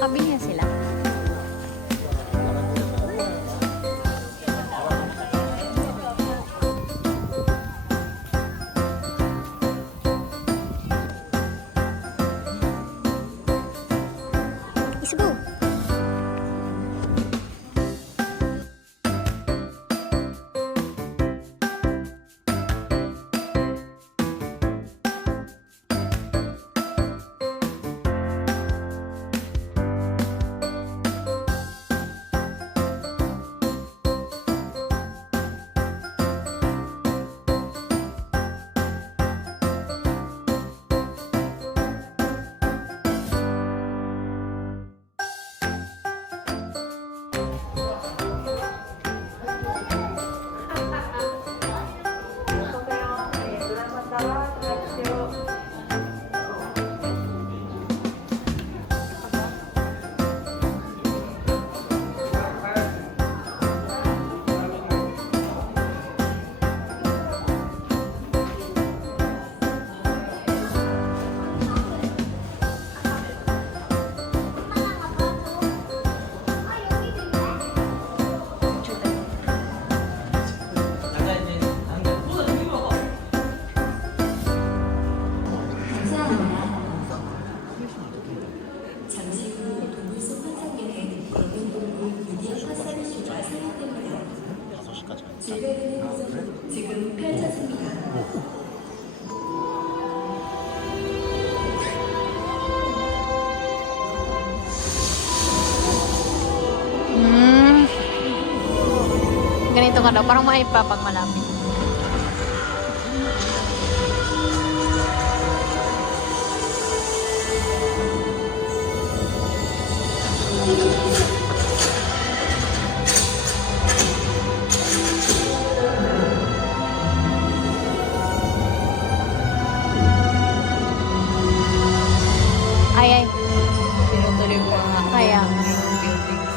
Nakabili na sila. Isbo! 지금 펼쳐집니다. Ganito ka daw. Parang maipa pag malapit. Ay, ay. Tinutuloy ko ang Kaya. buildings.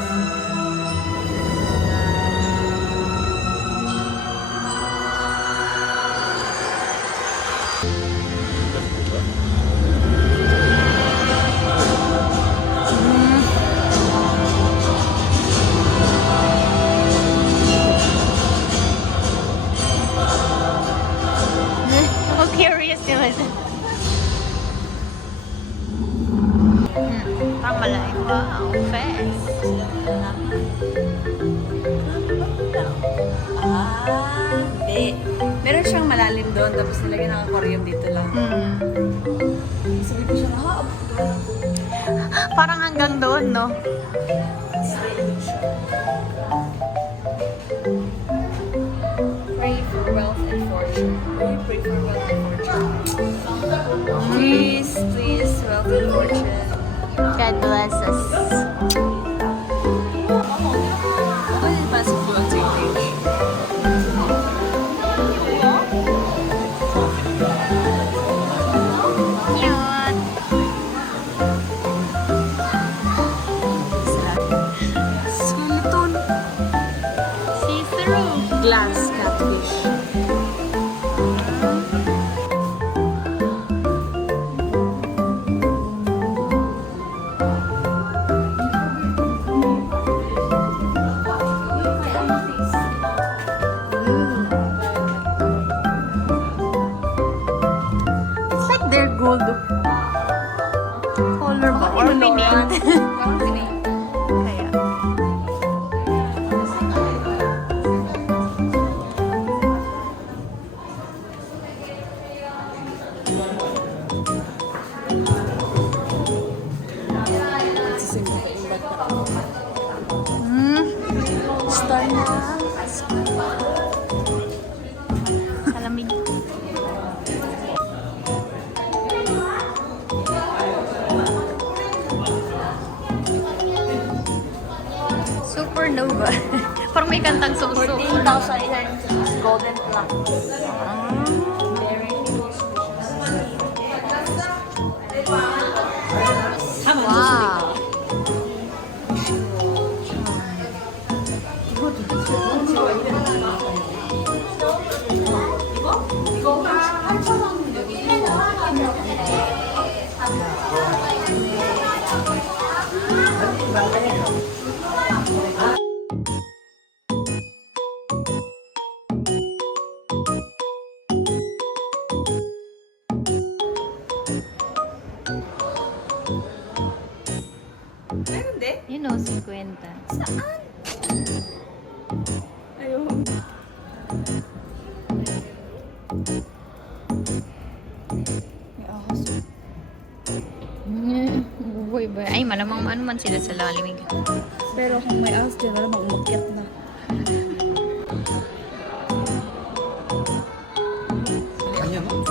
Ako curious naman. Parang malay. Wow, fast. Hindi. Meron siyang malalim doon, tapos nilagyan ng aquarium dito lang. Sabi ko siya na, Parang hanggang doon, no? pray for wealth and fortune. Pray for wealth and fortune. Please, please, wealth and fortune. God bless us. Ako din pa sa blue on stage. Cute. Skeleton. See-through. Glass catfish. It's like they're gold color ba? Or pinate. Parang pinate. Kaya. Star na. Kalamig. Supernova. Parang may kantang suso. 14,800 golden plaque. Wow. Ayun o, 50. Ayun. May ahas. Buboy ba? Ay, malamang ano man sila sa lalimig. Pero kung may ahas dyan, alam mo, umakyat na. Kanya mo?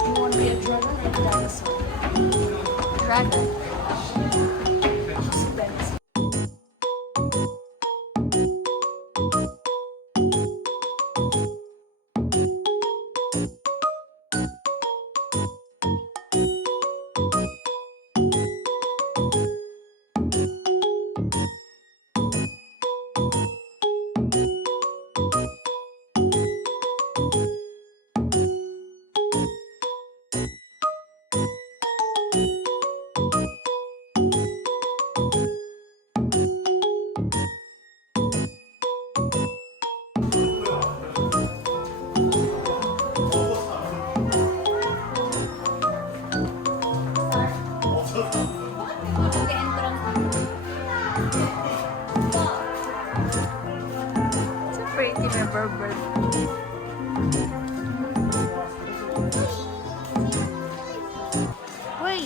You want to be a dragon or a dinosaur? Dragon. It's a pretty rubber bird. Uy!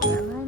Tama.